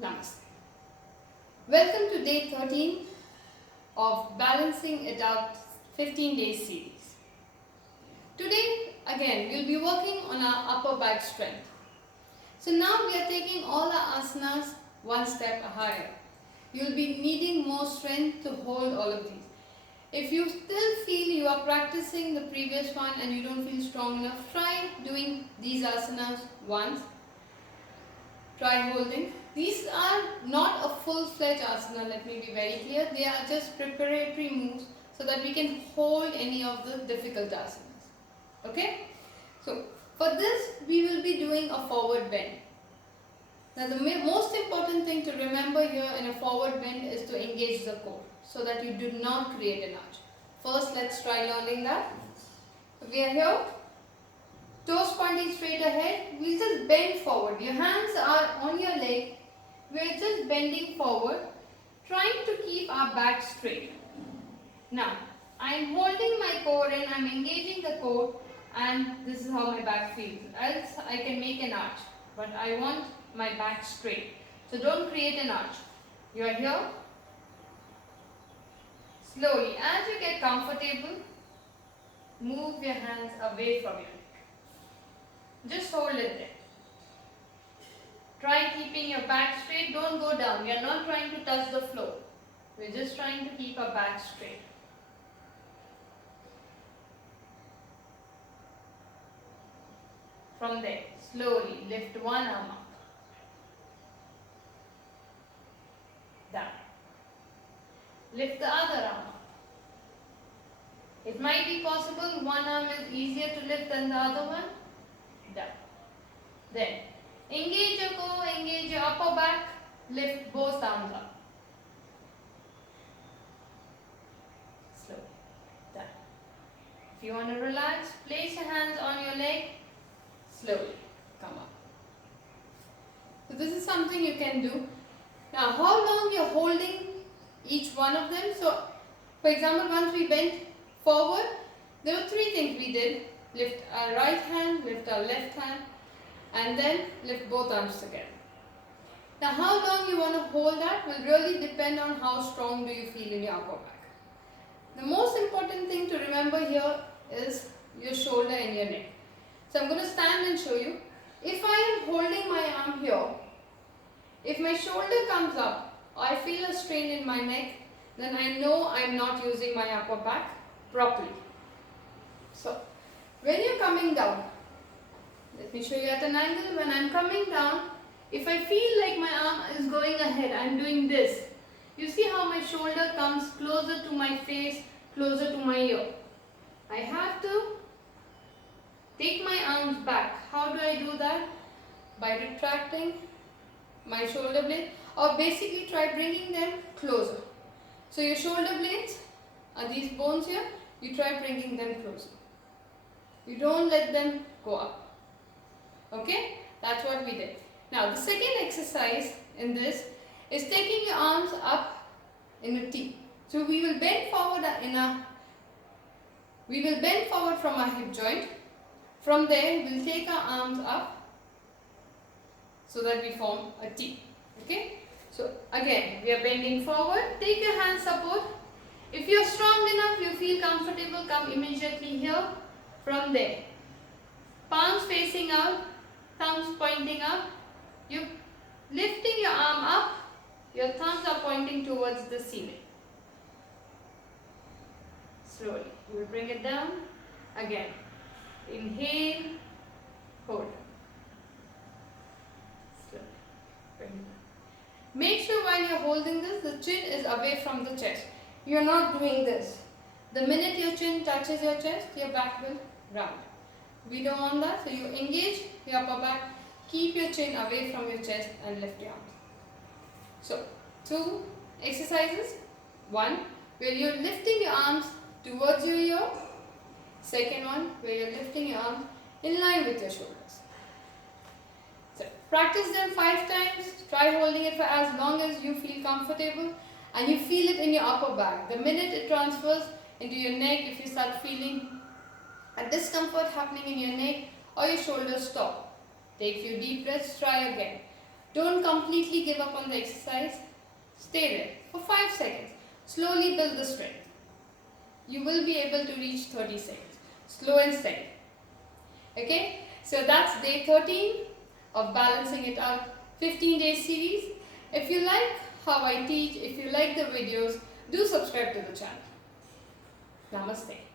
Namaste. Welcome to day 13 of Balancing It Out 15 days series. Today again we'll be working on our upper back strength. So now we are taking all our asanas one step higher. You'll be needing more strength to hold all of these. If you still feel you are practicing the previous one and you don't feel strong enough, try doing these asanas once. Try holding. These are not a full-fledged asana, let me be very clear. They are just preparatory moves so that we can hold any of the difficult asanas. Okay? So, for this we will be doing a forward bend. Now the most important thing to remember here in a forward bend is to engage the core so that you do not create an arch. First, let's try learning that. We are here. Toes pointing straight ahead, we'll just bend forward. Your hands are on your leg. We're just bending forward, trying to keep our back straight. Now, I'm holding my core in, I'm engaging the core, and this is how my back feels. Else, I can make an arch, but I want my back straight. So don't create an arch. You are here. Slowly, as you get comfortable, move your hands away from your neck. Just hold it there. Try keeping your back straight. Don't go down. We are not trying to touch the floor. We're just trying to keep our back straight. From there, slowly lift one arm up. Down. Lift the other arm up. It might be possible one arm is easier to lift than the other one. Down. Then engage your core, engage your upper back, lift both arms up. Slowly. Down. If you want to relax, place your hands on your leg. Slowly come up. So this is something you can do. Now how long you're holding each one of them. So for example, once we bent forward, there were three things we did. Lift our right hand, lift our left hand, and then lift both arms together. Now how long you want to hold that will really depend on how strong do you feel in your upper back. The most important thing to remember here is your shoulder and your neck. So I'm going to stand and show you. If I am holding my arm here, if my shoulder comes up, or I feel a strain in my neck, then I know I'm not using my upper back properly. So when you're coming down, let me show you at an angle. When I'm coming down, if I feel like my arm is going ahead, I'm doing this. You see how my shoulder comes closer to my face, closer to my ear. I have to take my arms back. How do I do that? By retracting my shoulder blade, or basically try bringing them closer. So your shoulder blades are these bones here. You try bringing them closer. You don't let them go up. Okay? That's what we did. Now the second exercise in this is taking your arms up in a T. So we will bend forward from our hip joint. From there we'll take our arms up so that we form a T. Okay? So again we are bending forward. Take your hand support. If you are strong enough, you feel comfortable, come immediately here. From there, palms facing out, thumbs pointing up. You're lifting your arm up, your thumbs are pointing towards the ceiling. Slowly, you will bring it down. Again, inhale, hold. Slowly, bring it down. Make sure while you're holding this, the chin is away from the chest. You're not doing this. The minute your chin touches your chest, your back will round. We don't want that, so you engage your upper back, keep your chin away from your chest and lift your arms. So, two exercises. One, where you're lifting your arms towards your ear. Second one, where you're lifting your arms in line with your shoulders. So, practice them 5 times. Try holding it for as long as you feel comfortable and you feel it in your upper back. The minute it transfers into your neck, if you start feeling a discomfort happening in your neck or your shoulders, stop. Take few deep breaths, try again. Don't completely give up on the exercise. Stay there for 5 seconds. Slowly build the strength. You will be able to reach 30 seconds. Slow and steady. Okay? So that's day 13 of Balancing It Out 15-day series. If you like how I teach, if you like the videos, do subscribe to the channel. Namaste.